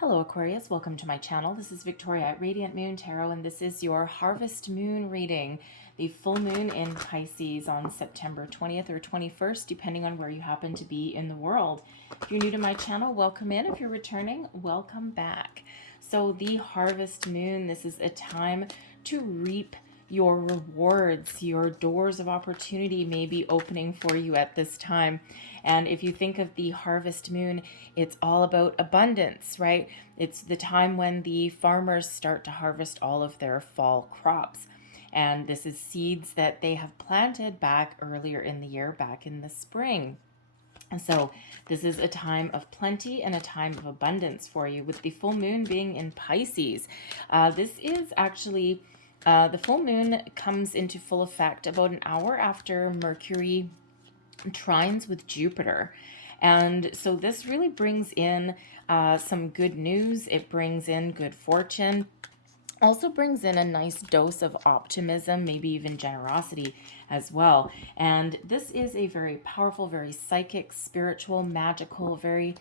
Hello Aquarius, welcome to my channel. This is Victoria at Radiant Moon Tarot, and this is your Harvest Moon reading. The full moon in Pisces on September 20th or 21st, depending on where you happen to be in the world. If you're new to my channel, welcome in. If you're returning, welcome back. So the Harvest Moon, this is a time to reap your rewards. Your doors of opportunity may be opening for you at this time. And if you think of the harvest moon, it's all about abundance, right? It's the time when the farmers start to harvest all of their fall crops. And this is seeds that they have planted back earlier in the year, back in the spring. And so this is a time of plenty and a time of abundance for you, with the full moon being in Pisces. This is actually the full moon comes into full effect about an hour after Mercury trines with Jupiter. And so this really brings in some good news. It brings in good fortune. Also brings in a nice dose of optimism, maybe even generosity as well. And this is a very powerful, very psychic, spiritual, magical, very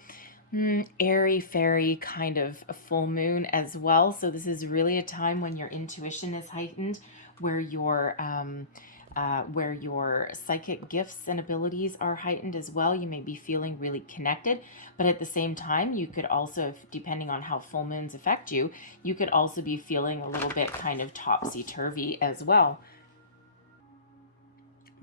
airy fairy kind of a full moon as well. So this is really a time when your intuition is heightened, where your psychic gifts and abilities are heightened as well. You may be feeling really connected, but at the same time, you could also, depending on how full moons affect you, you could also be feeling a little bit kind of topsy-turvy as well.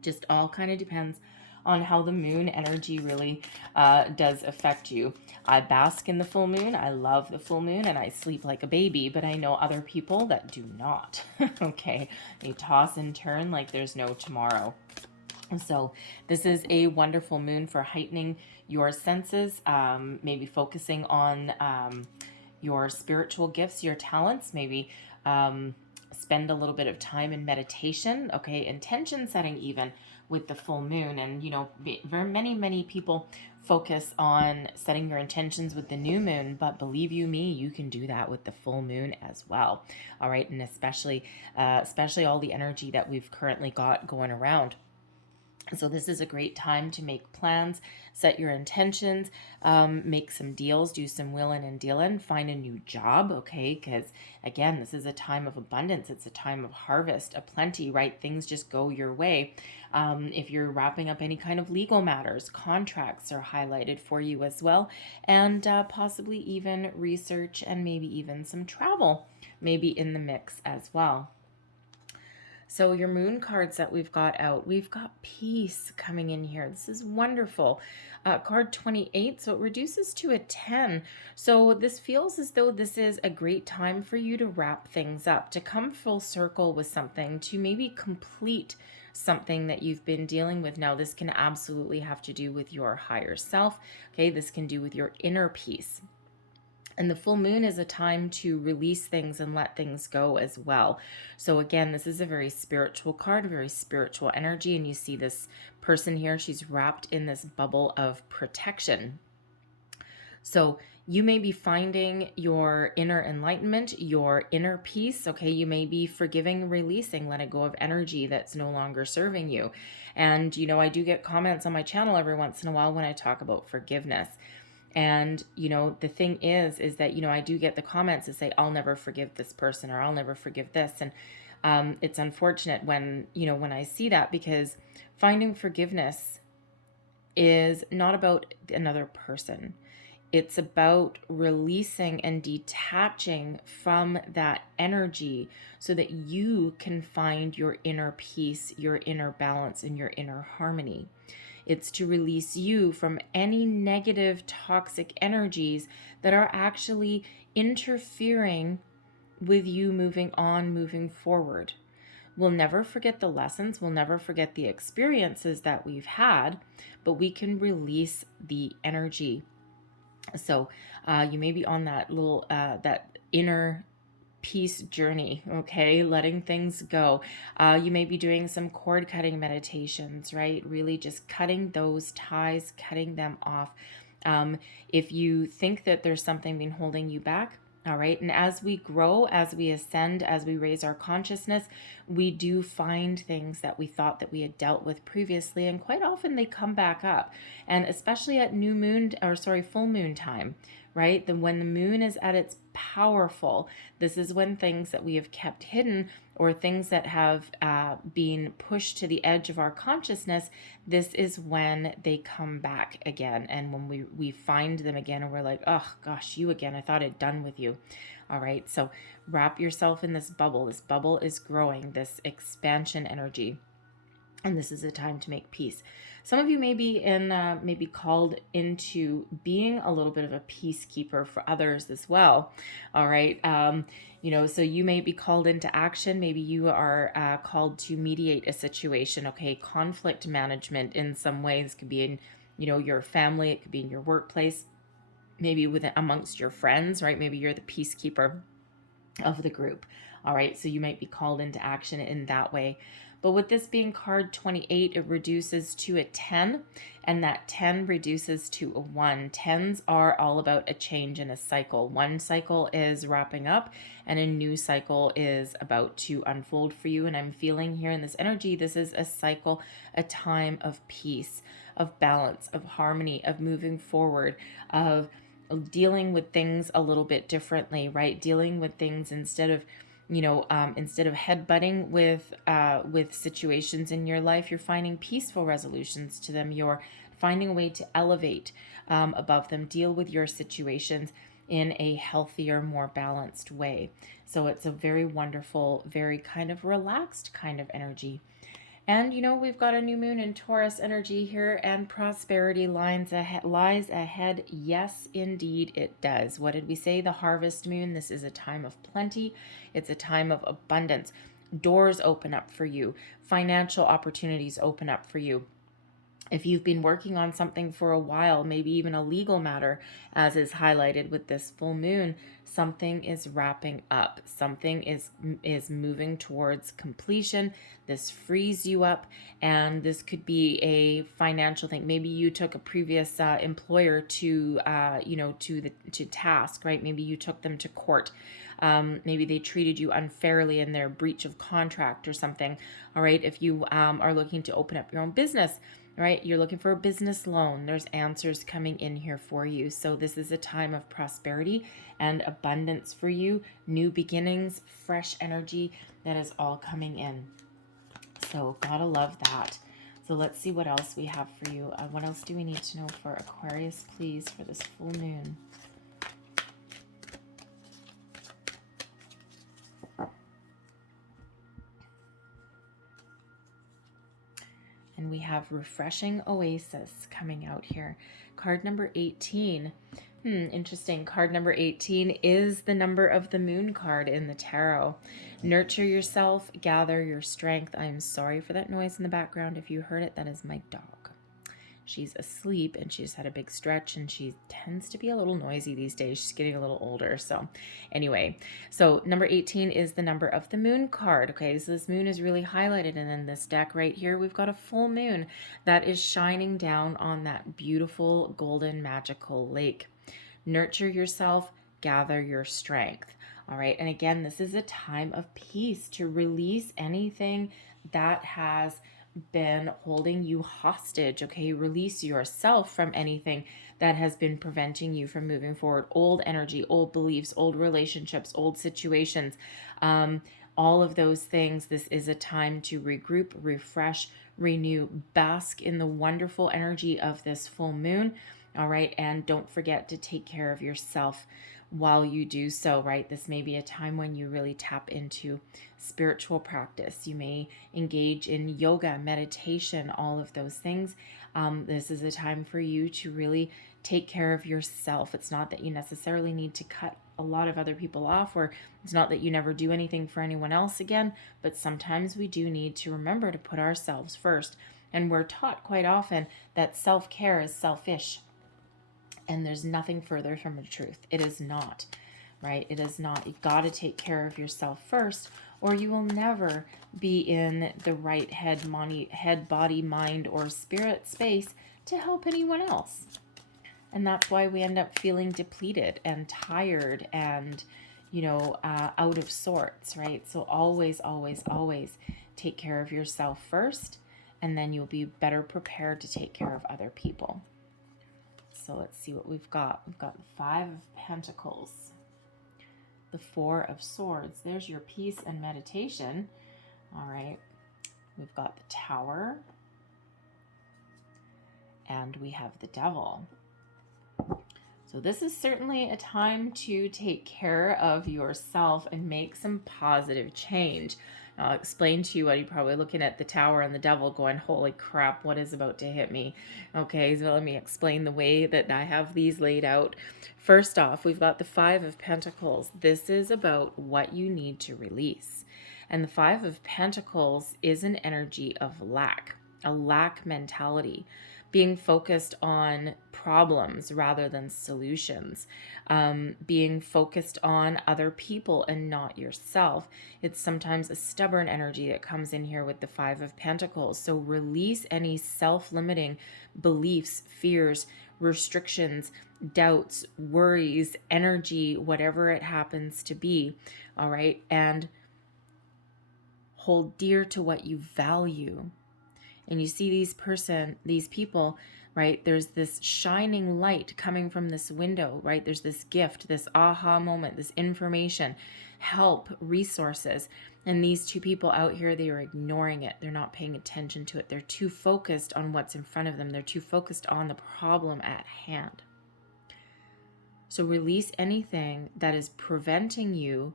Just all kind of depends on how the moon energy really does affect you. I bask in the full moon. I love the full moon and I sleep like a baby, but I know other people that do not. Okay, they toss and turn like there's no tomorrow. So this is a wonderful moon for heightening your senses, maybe focusing on your spiritual gifts, your talents, maybe spend a little bit of time in meditation, okay, intention setting even with the full moon. And very many people focus on setting your intentions with the new moon, but believe you me, you can do that with the full moon as well. All right, and especially all the energy that we've currently got going around. So this is a great time to make plans, set your intentions, make some deals, do some willing and dealing, find a new job, okay? Because again, this is a time of abundance. It's a time of harvest, a plenty, right? Things just go your way. If you're wrapping up any kind of legal matters, contracts are highlighted for you as well, and possibly even research and maybe even some travel maybe in the mix as well. So your moon cards that we've got out, we've got peace coming in here. This is wonderful. Card 28, so it reduces to a 10. So this feels as though this is a great time for you to wrap things up, to come full circle with something, to maybe complete something that you've been dealing with. Now, this can absolutely have to do with your higher self. Okay, this can do with your inner peace. And the full moon is a time to release things and let things go as well. So again, this is a very spiritual card, very spiritual energy. And you see this person here, she's wrapped in this bubble of protection. So you may be finding your inner enlightenment, your inner peace. Okay, you may be forgiving, releasing, letting go of energy that's no longer serving you. And I do get comments on my channel every once in a while when I talk about forgiveness. And, the thing is that, I do get the comments that say, I'll never forgive this person, or I'll never forgive this. And it's unfortunate when I see that, because finding forgiveness is not about another person. It's about releasing and detaching from that energy so that you can find your inner peace, your inner balance, and your inner harmony. It's to release you from any negative, toxic energies that are actually interfering with you moving on, moving forward. We'll never forget the lessons. We'll never forget the experiences that we've had, but we can release the energy. So you may be on that little, that inner peace journey, okay, letting things go. You may be doing some cord cutting meditations, right? Really just cutting those ties, cutting them off. If you think that there's something been holding you back, all right, and as we grow, as we ascend, as we raise our consciousness, we do find things that we thought that we had dealt with previously, and quite often they come back up. And especially at full moon time, right? Then when the moon is at its powerful, this is when things that we have kept hidden or things that have been pushed to the edge of our consciousness, this is when they come back again. And when we find them again and we're like, oh gosh, you again, I thought I'd done with you. All right, so wrap yourself in this bubble. This bubble is growing, this expansion energy. And this is a time to make peace. Some of you may be maybe called into being a little bit of a peacekeeper for others as well. All right. So you may be called into action. Maybe you are called to mediate a situation. Okay. Conflict management in some way. This could be in, your family. It could be in your workplace, maybe amongst your friends, right? Maybe you're the peacekeeper of the group. All right. So you might be called into action in that way. But with this being card 28, it reduces to a 10, and that 10 reduces to a 1. 10s are all about a change in a cycle. One cycle is wrapping up, and a new cycle is about to unfold for you. And I'm feeling here in this energy, this is a cycle, a time of peace, of balance, of harmony, of moving forward, of dealing with things a little bit differently, right? Dealing with things instead of headbutting with situations in your life, you're finding peaceful resolutions to them. You're finding a way to elevate above them, deal with your situations in a healthier, more balanced way. So it's a very wonderful, very kind of relaxed kind of energy. And we've got a new moon in Taurus energy here, and prosperity lies ahead. Yes, indeed it does. What did we say? The harvest moon. This is a time of plenty. It's a time of abundance. Doors open up for you. Financial opportunities open up for you. If you've been working on something for a while, maybe even a legal matter, as is highlighted with this full moon, something is wrapping up. Something is moving towards completion. This frees you up, and this could be a financial thing. Maybe you took a previous employer to task, right? Maybe you took them to court. Maybe they treated you unfairly in their breach of contract or something. All right. If you are looking to open up your own business, right? You're looking for a business loan. There's answers coming in here for you. So this is a time of prosperity and abundance for you. New beginnings, fresh energy, that is all coming in. So gotta love that. So let's see what else we have for you. What else do we need to know for Aquarius, please, for this full moon? And we have Refreshing Oasis coming out here. Card number 18. Interesting. Card number 18 is the number of the moon card in the tarot. Nurture yourself, gather your strength. I'm sorry for that noise in the background. If you heard it, that is my dog. She's asleep and she just had a big stretch, and she tends to be a little noisy these days. She's getting a little older. So anyway, so number 18 is the number of the moon card. Okay, so this moon is really highlighted. And in this deck right here, we've got a full moon that is shining down on that beautiful golden magical lake. Nurture yourself, gather your strength. All right. And again, this is a time of peace, to release anything that has been holding you hostage. Okay, release yourself from anything that has been preventing you from moving forward. Old energy, old beliefs, old relationships, old situations, all of those things. This is a time to regroup, refresh, renew, bask in the wonderful energy of this full moon. All right, and don't forget to take care of yourself while you do so, right? This may be a time when you really tap into spiritual practice. You may engage in yoga, meditation, all of those things. This is a time for you to really take care of yourself. It's not that you necessarily need to cut a lot of other people off, or it's not that you never do anything for anyone else again, but sometimes we do need to remember to put ourselves first. And we're taught quite often that self-care is selfish. And there's nothing further from the truth. It is not, right? It is not. You've got to take care of yourself first, or you will never be in the right head, body, mind, or spirit space to help anyone else. And that's why we end up feeling depleted and tired and, out of sorts, right? So always, always, always take care of yourself first, and then you'll be better prepared to take care of other people. So let's see what we've got. We've got the Five of Pentacles, the Four of Swords. There's your peace and meditation. All right. We've got the Tower, and we have the Devil. So this is certainly a time to take care of yourself and make some positive change. I'll explain to you what you're probably looking at the Tower and the Devil going, holy crap, what is about to hit me? Okay, so let me explain the way that I have these laid out. First off, we've got the Five of Pentacles. This is about what you need to release. And the Five of Pentacles is an energy of lack, a lack mentality, being focused on problems rather than solutions, being focused on other people and not yourself. It's sometimes a stubborn energy that comes in here with the Five of Pentacles. So release any self-limiting beliefs, fears, restrictions, doubts, worries, energy, whatever it happens to be. All right. And hold dear to what you value. And you see these people, right? There's this shining light coming from this window, right? There's this gift, this aha moment, this information, help, resources. And these two people out here, they are ignoring it. They're not paying attention to it. They're too focused on what's in front of them. They're too focused on the problem at hand. So release anything that is preventing you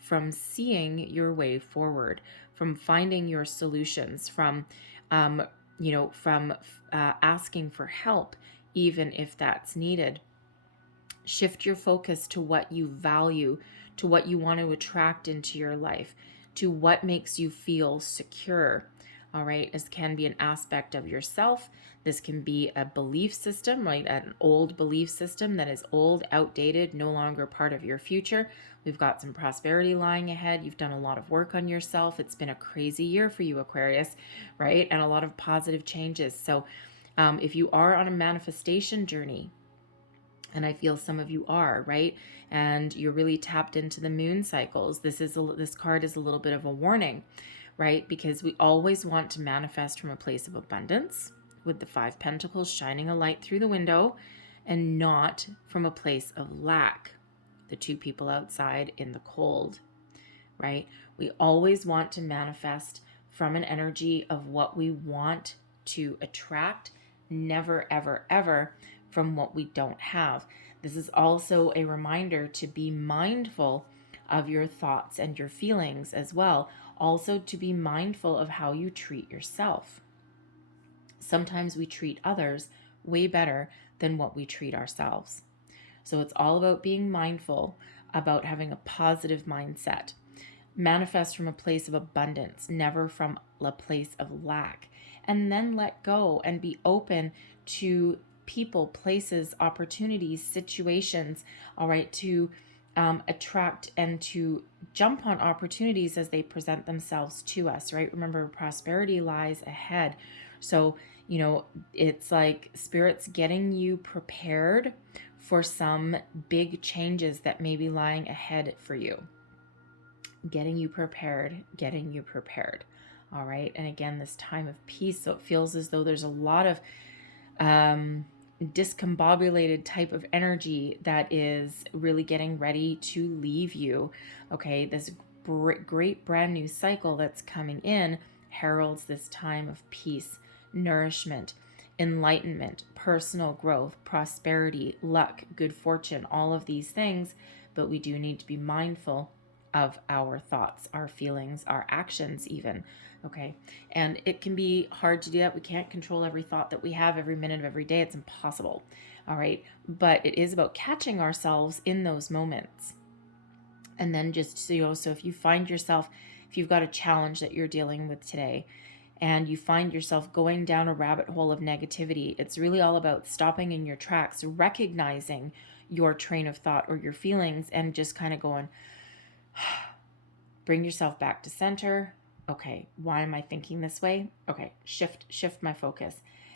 from seeing your way forward, from finding your solutions, from asking for help, even if that's needed. Shift your focus to what you value, to what you want to attract into your life, to what makes you feel secure. All right, this can be an aspect of yourself. This can be a belief system, right? An old belief system that is old, outdated, no longer part of your future. We've got some prosperity lying ahead. You've done a lot of work on yourself. It's been a crazy year for you, Aquarius, right? And a lot of positive changes. So if you are on a manifestation journey, and I feel some of you are, right? And you're really tapped into the moon cycles. This card is a little bit of a warning, right? Because we always want to manifest from a place of abundance with the Five Pentacles shining a light through the window, and not from a place of lack. The two people outside in the cold, right? We always want to manifest from an energy of what we want to attract, never, ever, ever from what we don't have. This is also a reminder to be mindful of your thoughts and your feelings as well. Also to be mindful of how you treat yourself. Sometimes we treat others way better than what we treat ourselves. So it's all about being mindful, about having a positive mindset. Manifest from a place of abundance, never from a place of lack. And then let go and be open to people, places, opportunities, situations, all right, to attract and to jump on opportunities as they present themselves to us, right? Remember, prosperity lies ahead. So, it's like Spirit's getting you prepared for some big changes that may be lying ahead for you. Getting you prepared. All right. And again, this time of peace. So it feels as though there's a lot of discombobulated type of energy that is really getting ready to leave you. Okay. This great brand new cycle that's coming in heralds this time of peace, nourishment, enlightenment, personal growth, prosperity, luck, good fortune, all of these things. But we do need to be mindful of our thoughts, our feelings, our actions even. Okay. And it can be hard to do that. We can't control every thought that we have every minute of every day. It's impossible. All right. But it is about catching ourselves in those moments. And then just, so if you find yourself, if you've got a challenge that you're dealing with today, and you find yourself going down a rabbit hole of negativity, it's really all about stopping in your tracks, recognizing your train of thought or your feelings, and just kind of going, bring yourself back to center. Okay, why am I thinking this way? Okay, shift my focus.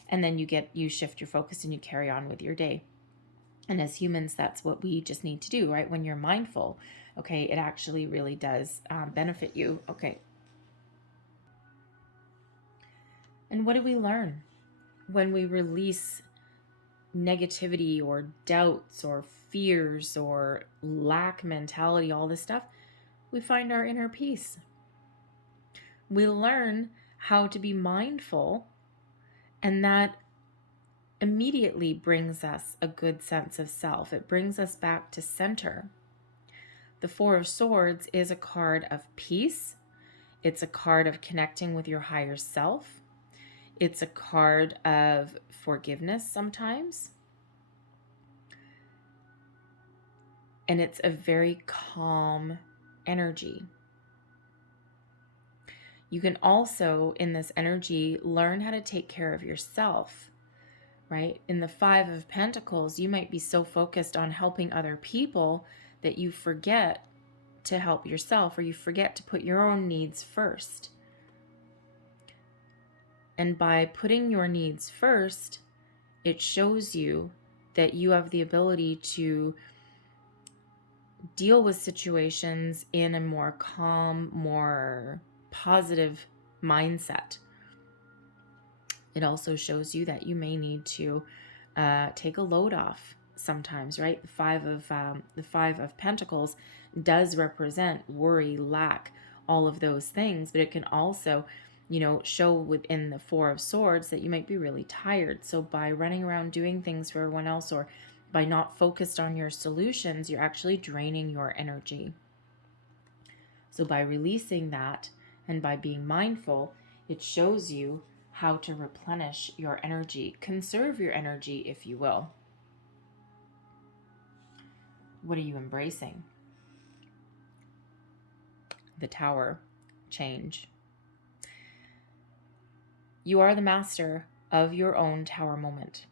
And then you shift your focus and you carry on with your day. And as humans, that's what we just need to do, right? When you're mindful, okay, it actually really does benefit you. Okay. And what do we learn when we release negativity or doubts or fears or lack mentality, all this stuff, we find our inner peace. We learn how to be mindful, and that immediately brings us a good sense of self. It brings us back to center. The Four of Swords is a card of peace. It's a card of connecting with your higher self. It's a card of forgiveness sometimes. And it's a very calm energy. You can also, in this energy, learn how to take care of yourself, right? In the Five of Pentacles, you might be so focused on helping other people that you forget to help yourself, or you forget to put your own needs first. And by putting your needs first, it shows you that you have the ability to deal with situations in a more calm, more positive mindset. It also shows you that you may need to take a load off sometimes, right? The Five of Pentacles does represent worry, lack, all of those things, but it can also, show within the Four of Swords that you might be really tired. So by running around doing things for everyone else, or by not focused on your solutions, you're actually draining your energy. So by releasing that and by being mindful, it shows you how to replenish your energy, conserve your energy, if you will. What are you embracing? The Tower, change. You are the master of your own Tower moment.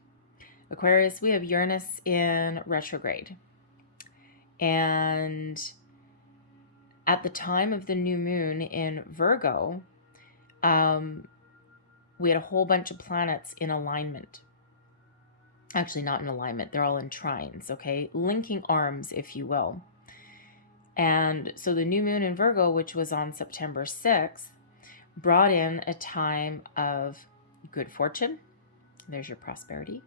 Aquarius, we have Uranus in retrograde. And at the time of the new moon in Virgo, we had a whole bunch of planets in alignment. Actually, not in alignment. They're all in trines, okay? Linking arms, if you will. And so the new moon in Virgo, which was on September 6th, brought in a time of good fortune. There's your prosperity.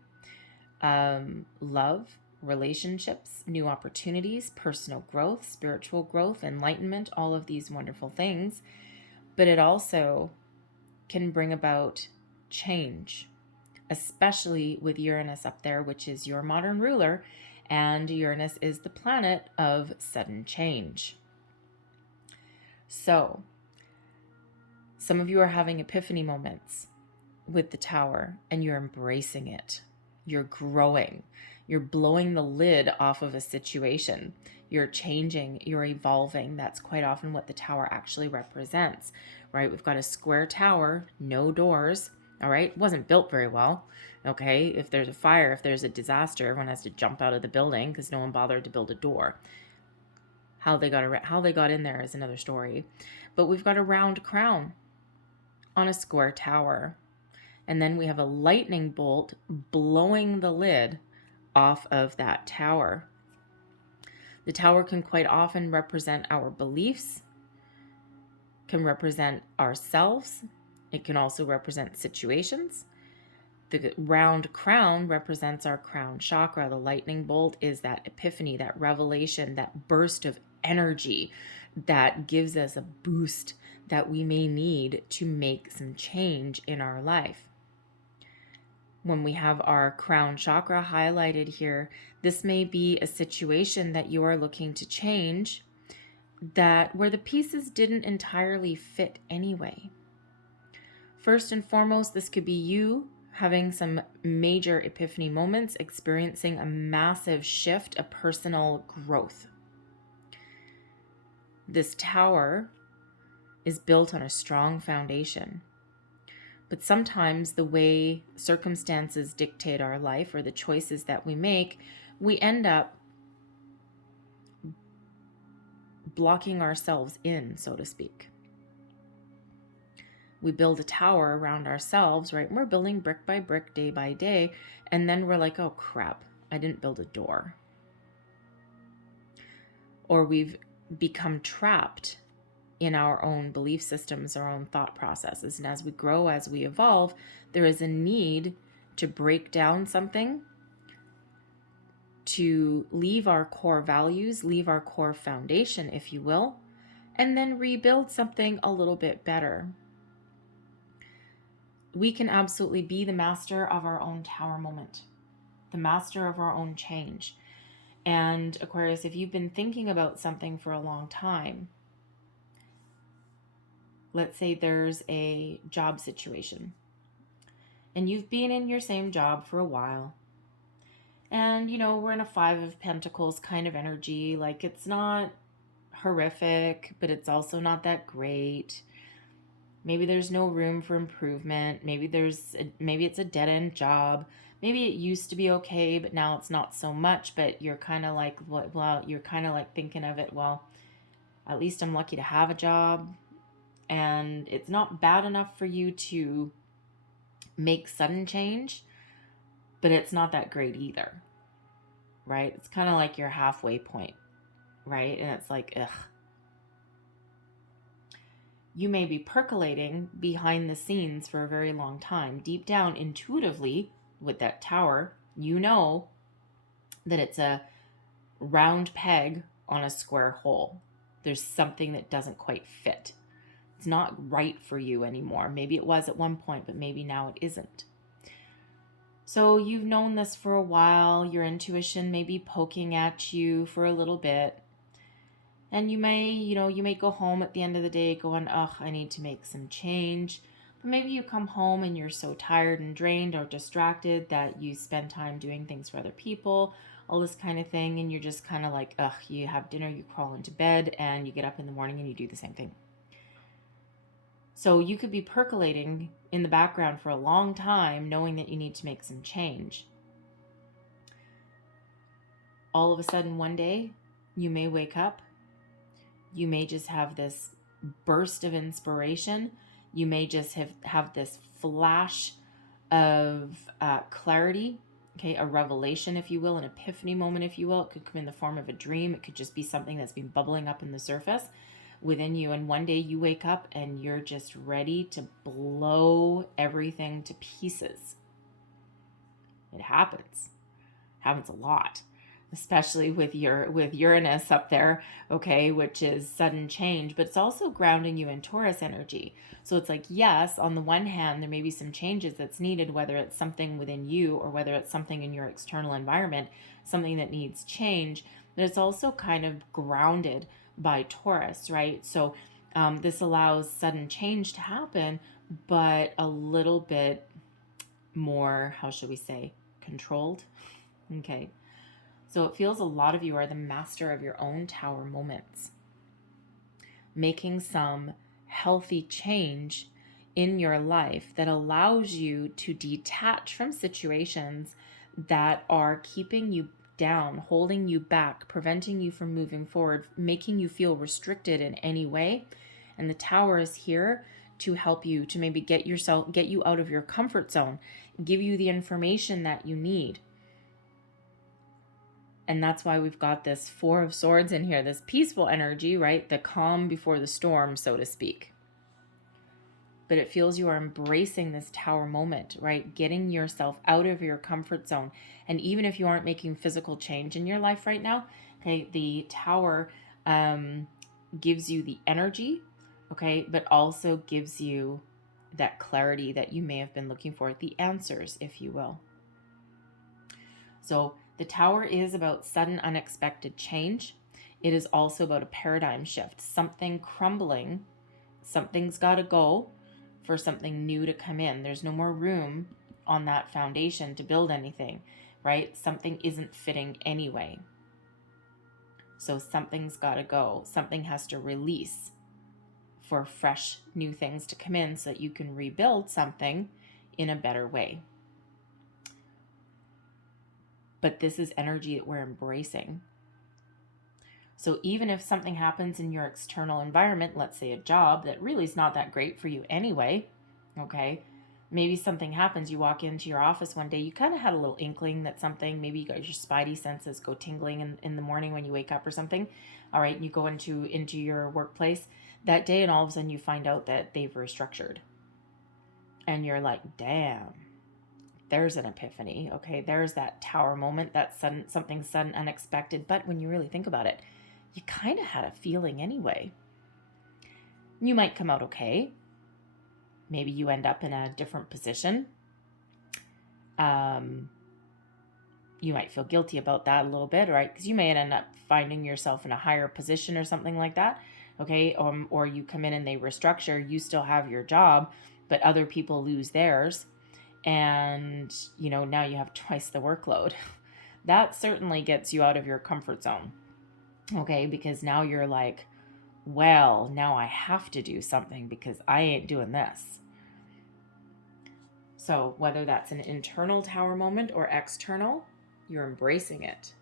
Love, relationships, new opportunities, personal growth, spiritual growth, enlightenment, all of these wonderful things. But it also can bring about change, especially with Uranus up there, which is your modern ruler, and Uranus is the planet of sudden change. So, some of you are having epiphany moments with the Tower, and you're embracing it. You're growing. You're blowing the lid off of a situation. You're changing. You're evolving. That's quite often what the Tower actually represents, right? We've got a square tower, no doors, all right? It wasn't built very well, okay? If there's a fire, if there's a disaster, everyone has to jump out of the building because no one bothered to build a door. How they got in there is another story. But we've got a round crown on a square tower. And then we have a lightning bolt blowing the lid off of that tower. The Tower can quite often represent our beliefs, can represent ourselves. It can also represent situations. The round crown represents our crown chakra. The lightning bolt is that epiphany, that revelation, that burst of energy that gives us a boost that we may need to make some change in our life. When we have our crown chakra highlighted here, this may be a situation that you are looking to change, that where the pieces didn't entirely fit anyway. First and foremost, this could be you having some major epiphany moments, experiencing a massive shift, a personal growth. This Tower is built on a strong foundation. But sometimes the way circumstances dictate our life, or the choices that we make, we end up blocking ourselves in, so to speak. We build a tower around ourselves, right? We're building brick by brick, day by day. And then we're like, oh crap, I didn't build a door. Or we've become trapped in our own belief systems, our own thought processes. And as we grow, as we evolve, there is a need to break down something to leave our core values, leave our core foundation, if you will, and then rebuild something a little bit better. We can absolutely be the master of our own tower moment, the master of our own change. And Aquarius, if you've been thinking about something for a long time, let's say there's a job situation and you've been in your same job for a while, and we're in a 5 of Pentacles kind of energy. Like, it's not horrific, but it's also not that great. Maybe there's no room for improvement. Maybe it's a dead-end job. Maybe it used to be okay, but now it's not so much. But you're kind of like, well, you're kind of like thinking of it, well, at least I'm lucky to have a job. And it's not bad enough for you to make sudden change, but it's not that great either, right? It's kind of like your halfway point, right? And it's like, ugh. You may be percolating behind the scenes for a very long time. Deep down, intuitively, with that tower, you know that it's a round peg on a square hole. There's something that doesn't quite fit. It's not right for you anymore. Maybe it was at one point, but maybe now it isn't. So you've known this for a while. Your intuition may be poking at you for a little bit. And you may go home at the end of the day going, oh, I need to make some change. But maybe you come home and you're so tired and drained or distracted that you spend time doing things for other people, all this kind of thing. And you're just kind of like, ugh, you have dinner, you crawl into bed, and you get up in the morning and you do the same thing. So you could be percolating in the background for a long time, knowing that you need to make some change. All of a sudden, one day, you may wake up. You may just have this burst of inspiration. You may just have this flash of clarity, okay, a revelation, if you will, an epiphany moment, if you will. It could come in the form of a dream. It could just be something that's been bubbling up in the surface within you. And one day you wake up and you're just ready to blow everything to pieces. It happens. It happens a lot. Especially with Uranus up there, okay, which is sudden change, but it's also grounding you in Taurus energy. So it's like, yes, on the one hand, there may be some changes that's needed, whether it's something within you or whether it's something in your external environment, something that needs change, but it's also kind of grounded by Taurus, right? So this allows sudden change to happen, but a little bit more, how should we say, controlled, okay? So it feels a lot of you are the master of your own tower moments, making some healthy change in your life that allows you to detach from situations that are keeping you down, holding you back, preventing you from moving forward, making you feel restricted in any way. And the tower is here to help you, to maybe get you out of your comfort zone, give you the information that you need. And that's why we've got this 4 of Swords in here, this peaceful energy, right? The calm before the storm, so to speak. But it feels you are embracing this tower moment, right? Getting yourself out of your comfort zone. And even if you aren't making physical change in your life right now, okay, the tower gives you the energy, okay, but also gives you that clarity that you may have been looking for, the answers, if you will. So the tower is about sudden, unexpected change. It is also about a paradigm shift, something crumbling. Something's got to go for something new to come in. There's no more room on that foundation to build anything, right? Something isn't fitting anyway. So something's got to go. Something has to release for fresh new things to come in so that you can rebuild something in a better way. But this is energy that we're embracing. So even if something happens in your external environment, let's say a job that really is not that great for you anyway, okay, maybe something happens, you walk into your office one day, you kind of had a little inkling that something, maybe you got your spidey senses go tingling in the morning when you wake up or something, all right, and you go into your workplace that day and all of a sudden you find out that they've restructured. And you're like, damn, there's an epiphany. Okay, there's that tower moment, that sudden, something sudden, unexpected. But when you really think about it, you kind of had a feeling anyway. You might come out okay. Maybe you end up in a different position. You might feel guilty about that a little bit, right? Because you may end up finding yourself in a higher position or something like that. Okay, or you come in and they restructure, you still have your job, but other people lose theirs. And, now you have twice the workload. That certainly gets you out of your comfort zone. Okay, because now you're like, well, now I have to do something because I ain't doing this. So whether that's an internal tower moment or external, you're embracing it.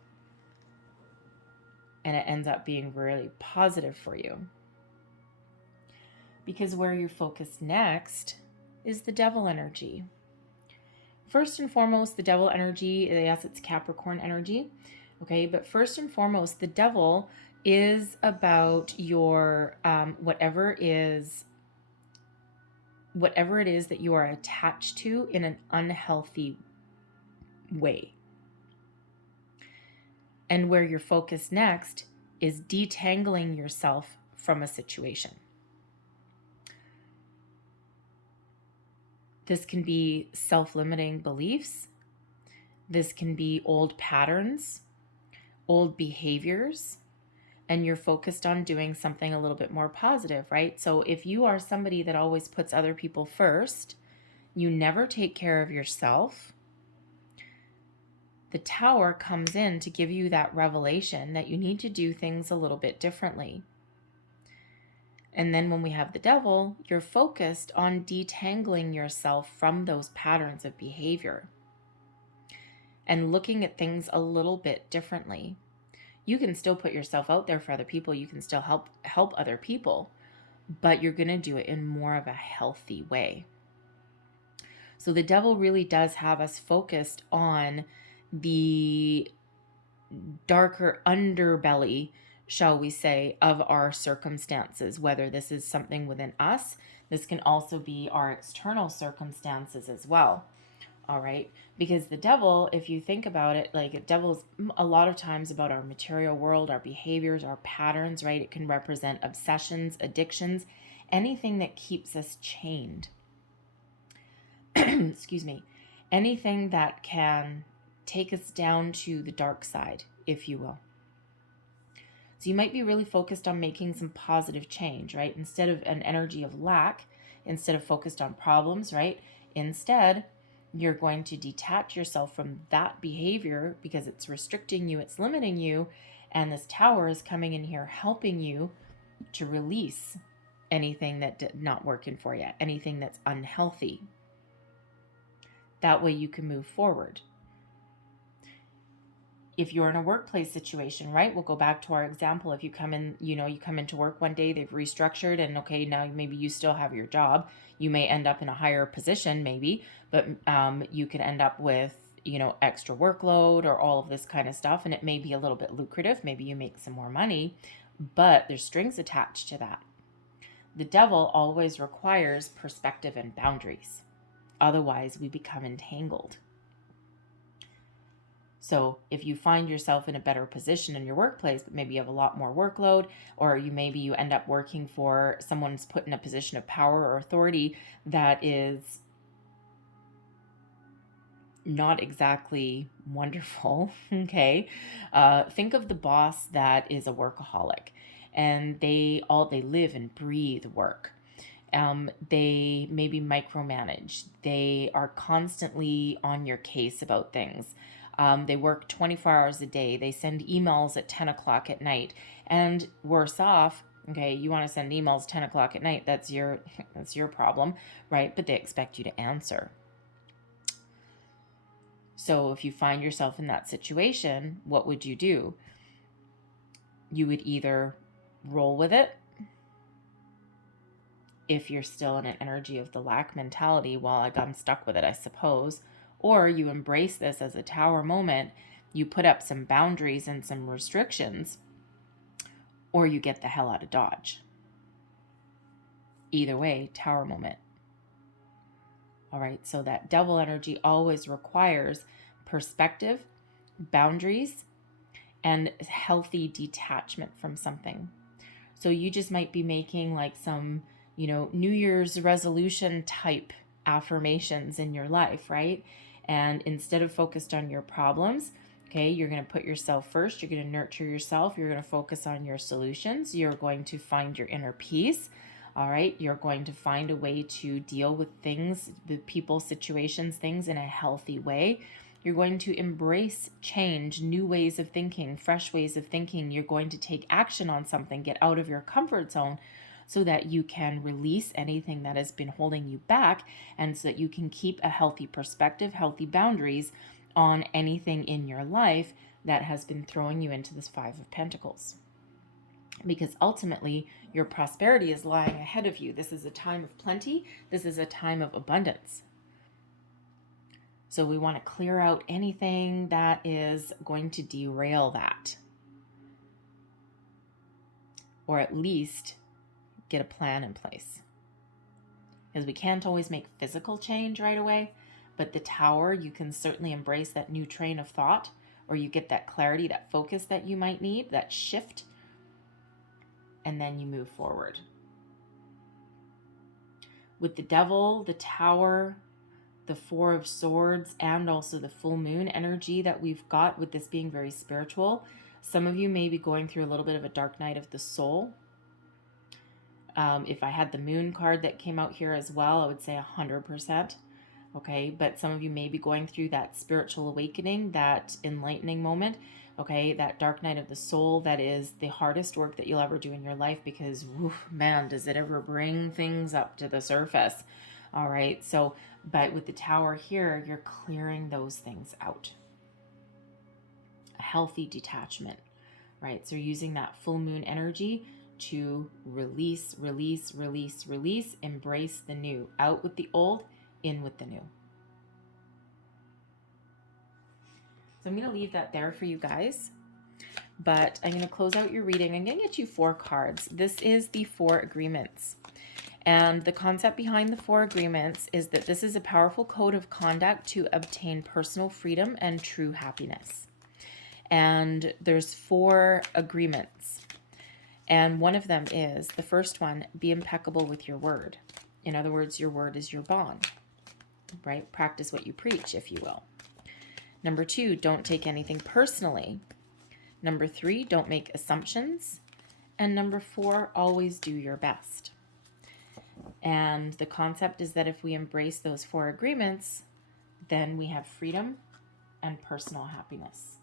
And it ends up being really positive for you. Because where you're focused next is the devil energy. First and foremost, the devil energy, yes, it's Capricorn energy. Okay, but first and foremost, the devil is about your whatever it is that you are attached to in an unhealthy way. And where you're focused next is detangling yourself from a situation. This can be self-limiting beliefs. This can be old patterns, old behaviors, and you're focused on doing something a little bit more positive, right? So if you are somebody that always puts other people first, you never take care of yourself, the tower comes in to give you that revelation that you need to do things a little bit differently. And then when we have the devil, you're focused on detangling yourself from those patterns of behavior and looking at things a little bit differently. You can still put yourself out there for other people. You can still help other people, but you're going to do it in more of a healthy way. So the devil really does have us focused on the darker underbelly, shall we say, of our circumstances, whether this is something within us. This can also be our external circumstances as well. All right, because the devil, if you think about it, like the devil's a lot of times about our material world, our behaviors, our patterns, right? It can represent obsessions, addictions, anything that keeps us chained. Excuse me. Anything that can take us down to the dark side, if you will. So you might be really focused on making some positive change, right? Instead of an energy of lack, instead of focused on problems, right? Instead, you're going to detach yourself from that behavior because it's restricting you, it's limiting you, and this tower is coming in here helping you to release anything that did not working for you, anything that's unhealthy. That way you can move forward. If you're in a workplace situation, right, we'll go back to our example. If you come in, you come into work one day, they've restructured, and okay, now maybe you still have your job. You may end up in a higher position, maybe, but you could end up with, extra workload or all of this kind of stuff, and it may be a little bit lucrative. Maybe you make some more money, but there's strings attached to that. The devil always requires perspective and boundaries. Otherwise, we become entangled. So if you find yourself in a better position in your workplace, but maybe you have a lot more workload, or maybe you end up working for someone's put in a position of power or authority that is not exactly wonderful, okay? Think of the boss that is a workaholic, and they live and breathe work. They maybe micromanage. They are constantly on your case about things. They work 24 hours a day. They send emails at 10 o'clock at night. And worse off, okay, you want to send emails 10 o'clock at night, that's your problem, right? But they expect you to answer. So if you find yourself in that situation, what would you do? You would either roll with it, if you're still in an energy of the lack mentality, well, I'm stuck with it, I suppose. Or you embrace this as a tower moment, you put up some boundaries and some restrictions, or you get the hell out of Dodge. Either way, tower moment. All right, so that devil energy always requires perspective, boundaries, and healthy detachment from something. So you just might be making like some, New Year's resolution type affirmations in your life, right? And instead of focused on your problems, okay, you're going to put yourself first. You're going to nurture yourself. You're going to focus on your solutions. You're going to find your inner peace. All right. You're going to find a way to deal with things, with people, situations, things in a healthy way. You're going to embrace change, new ways of thinking, fresh ways of thinking. You're going to take action on something, get out of your comfort zone so that you can release anything that has been holding you back, and so that you can keep a healthy perspective, healthy boundaries on anything in your life that has been throwing you into this Five of Pentacles. Because ultimately, your prosperity is lying ahead of you. This is a time of plenty. This is a time of abundance. So we want to clear out anything that is going to derail that. Or at least get a plan in place. Because we can't always make physical change right away, but the Tower, you can certainly embrace that new train of thought, or you get that clarity, that focus that you might need, that shift, and then you move forward. With the Devil, the Tower, the Four of Swords, and also the full moon energy that we've got with this being very spiritual, some of you may be going through a little bit of a dark night of the soul. If I had the moon card that came out here as well, I would say 100%. Okay, but some of you may be going through that spiritual awakening, that enlightening moment. Okay, that dark night of the soul, that is the hardest work that you'll ever do in your life, because man, does it ever bring things up to the surface. All right, so, but with the Tower here, you're clearing those things out. A healthy detachment, right? So using that full moon energy to release, release, release, release, embrace the new. Out with the old, in with the new. So I'm going to leave that there for you guys. But I'm going to close out your reading. I'm going to get you 4 cards. This is the 4 agreements. And the concept behind the 4 agreements is that this is a powerful code of conduct to obtain personal freedom and true happiness. And there's 4 agreements. And one of them is, the first one, be impeccable with your word. In other words, your word is your bond, right? Practice what you preach, if you will. Number 2, don't take anything personally. Number 3, don't make assumptions. And number 4, always do your best. And the concept is that if we embrace those 4 agreements, then we have freedom and personal happiness.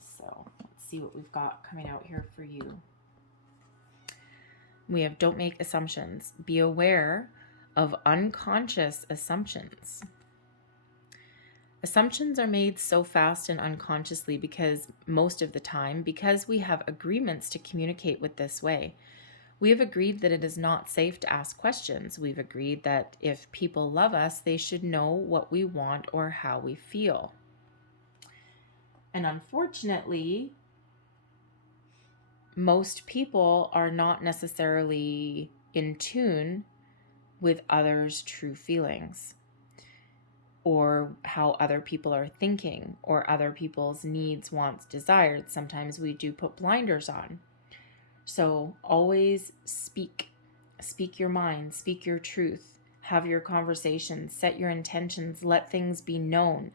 So let's see what we've got coming out here for you. We have don't make assumptions. Be aware of unconscious assumptions. Assumptions are made so fast and unconsciously because most of the time, because we have agreements to communicate with this way. We have agreed that it is not safe to ask questions. We've agreed that if people love us, they should know what we want or how we feel. And unfortunately, most people are not necessarily in tune with others' true feelings, or how other people are thinking, or other people's needs, wants, desires. Sometimes we do put blinders on. So always speak your mind, speak your truth, have your conversations, set your intentions, let things be known,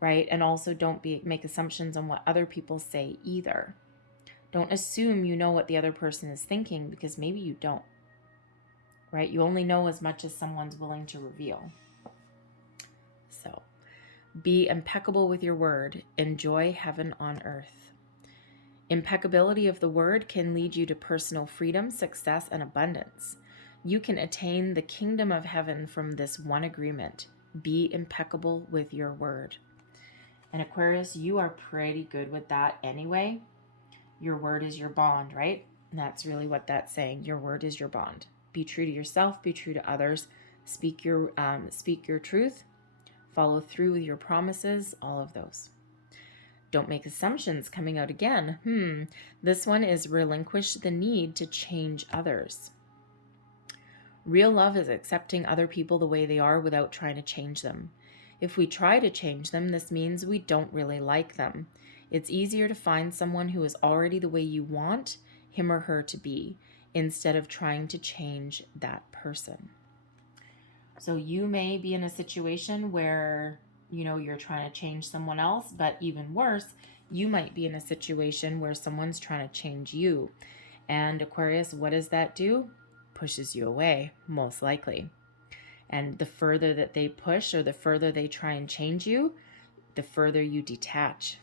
right? And also don't make assumptions on what other people say either. Don't assume you know what the other person is thinking, because maybe you don't, right? You only know as much as someone's willing to reveal. So be impeccable with your word. Enjoy heaven on earth. Impeccability of the word can lead you to personal freedom, success, and abundance. You can attain the kingdom of heaven from this one agreement. Be impeccable with your word. And Aquarius, you are pretty good with that anyway. Your word is your bond, right? And that's really what that's saying. Your word is your bond. Be true to yourself. Be true to others. Speak your truth. Follow through with your promises. All of those. Don't make assumptions, coming out again. This one is relinquish the need to change others. Real love is accepting other people the way they are without trying to change them. If we try to change them, this means we don't really like them. It's easier to find someone who is already the way you want him or her to be, instead of trying to change that person. So you may be in a situation where, you're trying to change someone else, but even worse, you might be in a situation where someone's trying to change you. And Aquarius, what does that do? Pushes you away, most likely. And the further that they push, or the further they try and change you, the further you detach.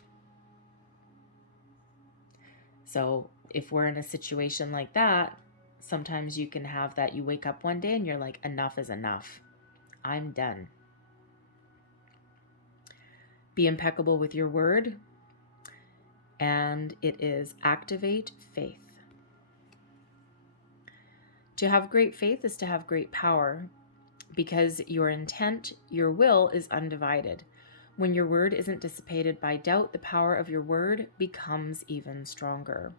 So if we're in a situation like that, sometimes you can have that. You wake up one day and you're like, enough is enough. I'm done. Be impeccable with your word. And it is activate faith. To have great faith is to have great power, because your intent, your will, is undivided. When your word isn't dissipated by doubt, the power of your word becomes even stronger.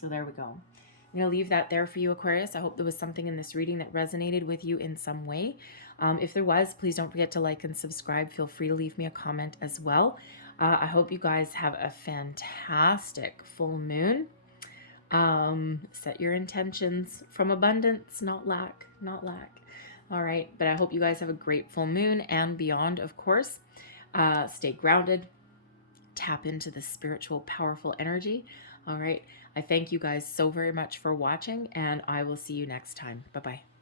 So there we go. I'm going to leave that there for you, Aquarius. I hope there was something in this reading that resonated with you in some way. If there was, please don't forget to like and subscribe. Feel free to leave me a comment as well. I hope you guys have a fantastic full moon. Set your intentions from abundance, not lack, not lack. All right. But I hope you guys have a great full moon and beyond, of course. Stay grounded, tap into the spiritual, powerful energy. All right. I thank you guys so very much for watching, and I will see you next time. Bye-bye.